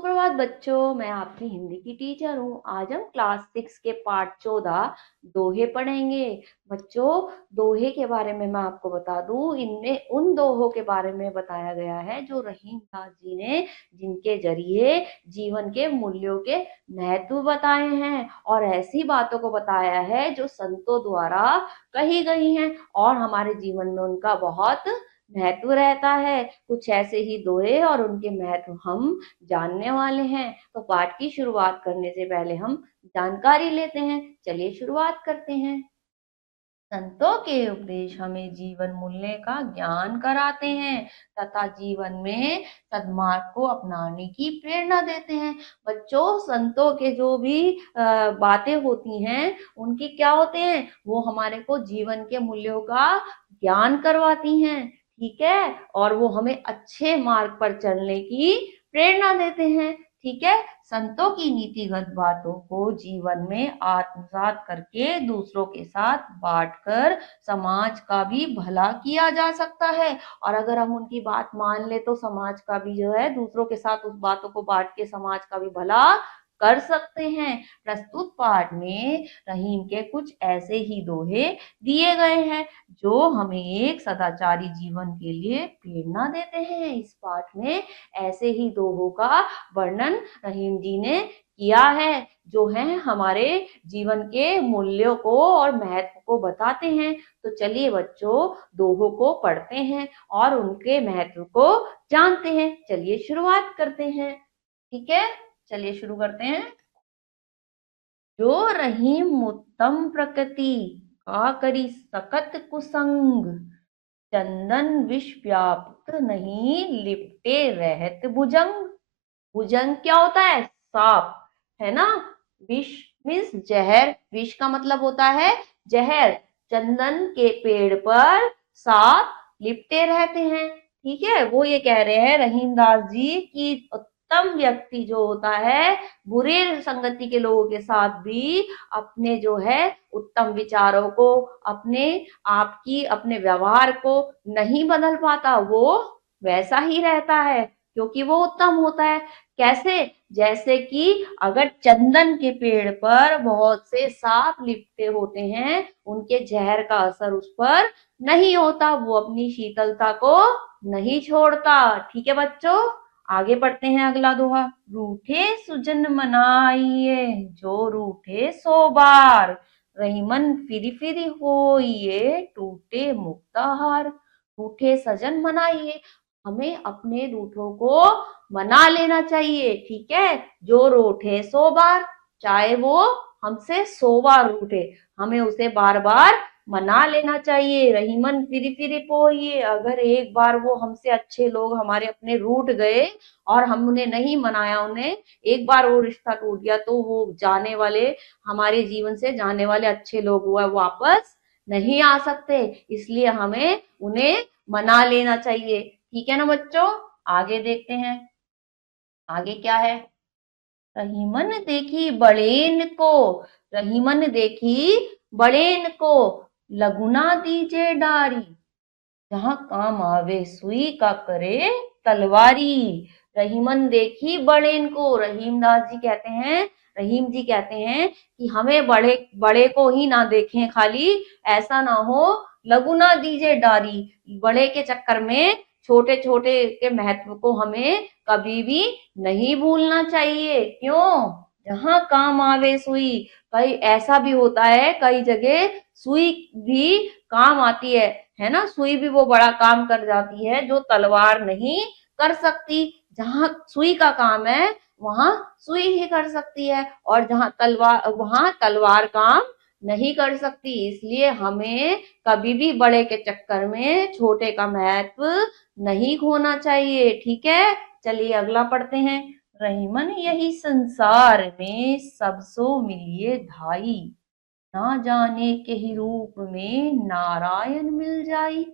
सुप्रभात बच्चों, मैं आपकी हिंदी की टीचर हूँ। आज हम क्लास 6 के पाठ 14 दोहे पढ़ेंगे। बच्चों, दोहे के बारे में मैं आपको बता दूं, इनमें उन दोहों के बारे में बताया गया है जो रहीम दास जी ने जिनके जरिए जीवन के मूल्यों के महत्व बताए हैं और ऐसी बातों को बताया है जो संतों द्वारा कही गई हैं और हमारे जीवन में उनका बहुत महत्व रहता है। कुछ ऐसे ही दोहे और उनके महत्व हम जानने वाले हैं। तो पाठ की शुरुआत करने से पहले हम जानकारी लेते हैं। चलिए शुरुआत करते हैं। संतों के उपदेश हमें जीवन मूल्य का ज्ञान कराते हैं तथा जीवन में सद्मार्ग को अपनाने की प्रेरणा देते हैं। बच्चों, संतों के जो भी बातें होती हैं उनकी क्या होते हैं, वो हमारे को जीवन के मूल्यों का ज्ञान करवाती हैं। ठीक है, और वो हमें अच्छे मार्ग पर चलने की प्रेरणा देते हैं। ठीक है, संतों की नीतिगत बातों को जीवन में आत्मसात करके दूसरों के साथ बांटकर समाज का भी भला किया जा सकता है। और अगर हम उनकी बात मान ले तो समाज का भी जो है, दूसरों के साथ उस बातों को बांट के समाज का भी भला कर सकते हैं। प्रस्तुत पाठ में रहीम के कुछ ऐसे ही दोहे दिए गए हैं जो हमें एक सदाचारी जीवन के लिए प्रेरणा देते हैं। इस पाठ में ऐसे ही दोहों का वर्णन रहीम जी ने किया है जो है हमारे जीवन के मूल्यों को और महत्व को बताते हैं। तो चलिए बच्चों, दोहों को पढ़ते हैं और उनके महत्व को जानते हैं। चलिए शुरुआत करते हैं। ठीक है, चलिए शुरू करते हैं। जो रहीम उत्तम प्रकृति का करी सकत कुसंग, चंदन विष व्याप्त नहीं लिपटे रहत भुजंग। भुजंग क्या होता है? सांप, है ना। विष मीन्स जहर, विष का मतलब होता है जहर। चंदन के पेड़ पर सांप लिपटे रहते हैं। ठीक है, वो ये कह रहे हैं रहीम दास जी की उत्तम व्यक्ति जो होता है बुरे संगति के लोगों के साथ भी अपने जो है उत्तम विचारों को, अपने आपकी अपने व्यवहार को नहीं बदल पाता, वो वैसा ही रहता है क्योंकि वो उत्तम होता है। कैसे? जैसे कि अगर चंदन के पेड़ पर बहुत से सांप लिपटे होते हैं, उनके जहर का असर उस पर नहीं होता, वो अपनी शीतलता को नहीं छोड़ता। ठीक है बच्चों, आगे बढ़ते हैं। अगला दोहा। रूठे सुजन मनाइए, जो रूठे सो बार, रहीमन फिरी फिरी होइए, टूटे मुक्ताहार। रूठे सजन मनाइए, हमें अपने रूठों को मना लेना चाहिए। ठीक है, जो रूठे सो बार, चाहे वो हमसे 100 बार रूठे, हमें उसे बार बार मना लेना चाहिए। रहीमन फिरी फिरी पोइए, अगर एक बार वो हमसे अच्छे लोग हमारे अपने रूठ गए और हमने नहीं मनाया उन्हें, एक बार वो रिश्ता टूट गया, तो वो जाने वाले, हमारे जीवन से जाने वाले अच्छे लोग हुआ वापस नहीं आ सकते। इसलिए हमें उन्हें मना लेना चाहिए। ठीक है ना बच्चों, आगे देखते हैं। आगे क्या है? रहीमन देखी बड़ेन को, रहीमन देखी बड़ेन को, लगुना दीजे डारी, जहां काम आवे सुई का करे तलवारी। रहीमन देखी बड़ेन को, रहीम दास जी कहते हैं, रहीम जी कहते हैं कि हमें बड़े बड़े को ही ना देखें खाली, ऐसा ना हो लगुना दीजे डारी, बड़े के चक्कर में छोटे छोटे के महत्व को हमें कभी भी नहीं भूलना चाहिए। क्यों? जहां काम आवे सुई, कई ऐसा भी होता है कई जगह सुई भी काम आती है ना। सुई भी वो बड़ा काम कर जाती है जो तलवार नहीं कर सकती। जहां सुई का काम है वहां सुई ही कर सकती है, और जहां तलवार, वहां तलवार काम नहीं कर सकती। इसलिए हमें कभी भी बड़े के चक्कर में छोटे का महत्व नहीं खोना चाहिए। ठीक है, चलिए अगला पढ़ते हैं। रहीमन यही संसार में सब सो मिलिए धाई, ना जाने के ही रूप में नारायण मिल जाई।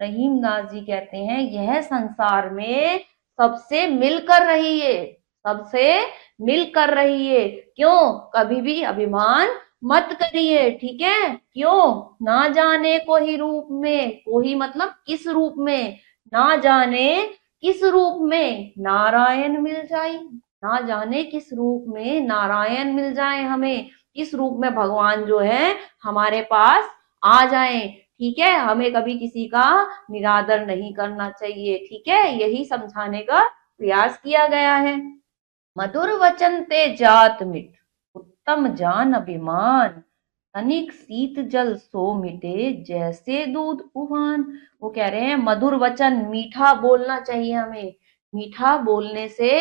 रहीम दास जी कहते हैं यह संसार में सबसे मिलकर रही है, सबसे मिलकर रही है। क्यों? कभी भी अभिमान मत करिए। ठीक है, क्यों? ना जाने को ही रूप में, को ही मतलब किस रूप में, ना जाने किस रूप में नारायण मिल जाई। ना जाने किस रूप में नारायण मिल जाए हमें, किस रूप में भगवान जो है हमारे पास आ जाए। ठीक है, हमें कभी किसी का निरादर नहीं करना चाहिए। ठीक है, यही समझाने का प्रयास किया गया है। मधुर वचन ते जात मिट, उत्तम जान अभिमान, तनिक शीत जल सो मिटे, जैसे दूध उफान। वो कह रहे हैं मधुर वचन, मीठा बोलना चाहिए हमें। मीठा बोलने से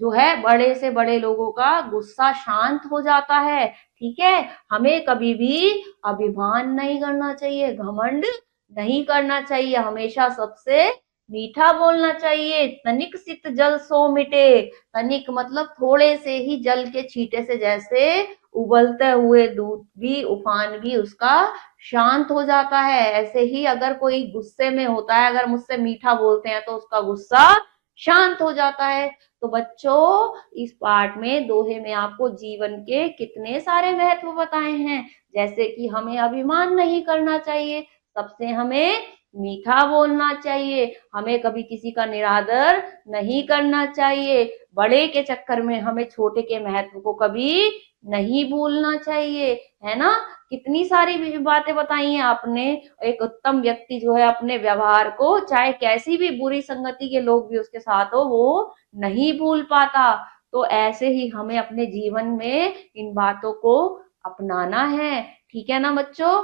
जो है बड़े से बड़े लोगों का गुस्सा शांत हो जाता है। ठीक है, हमें कभी भी अभिमान नहीं करना चाहिए, घमंड नहीं करना चाहिए, हमेशा सबसे मीठा बोलना चाहिए। तनिक शीत जल सो मिटे, तनिक मतलब थोड़े से ही जल के छींटे से जैसे उबलते हुए दूध भी, उफान भी उसका शांत हो जाता है, ऐसे ही अगर कोई गुस्से में होता है, अगर मुझसे मीठा बोलते हैं तो उसका गुस्सा शांत हो जाता है। तो बच्चों, इस पाठ में, दोहे में आपको जीवन के कितने सारे महत्व बताए हैं, जैसे कि हमें अभिमान नहीं करना चाहिए, सबसे हमें मीठा बोलना चाहिए, हमें कभी किसी का निरादर नहीं करना चाहिए, बड़े के चक्कर में हमें छोटे के महत्व को कभी नहीं भूलना चाहिए, है ना। कितनी सारी बातें बताई हैं आपने। एक उत्तम व्यक्ति जो है अपने व्यवहार को, चाहे कैसी भी बुरी संगति के लोग भी उसके साथ हो, वो नहीं भूल पाता। तो ऐसे ही हमें अपने जीवन में इन बातों को अपनाना है। ठीक है ना बच्चों,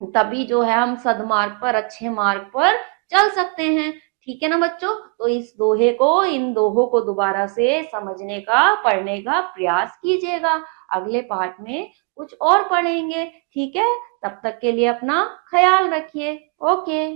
तभी जो है हम सदमार्ग पर, अच्छे मार्ग पर चल सकते हैं। ठीक है ना बच्चों, तो इस दोहे को, इन दोहों को दोबारा से समझने का, पढ़ने का प्रयास कीजिएगा। अगले पाठ में कुछ और पढ़ेंगे। ठीक है, तब तक के लिए अपना ख्याल रखिए। ओके।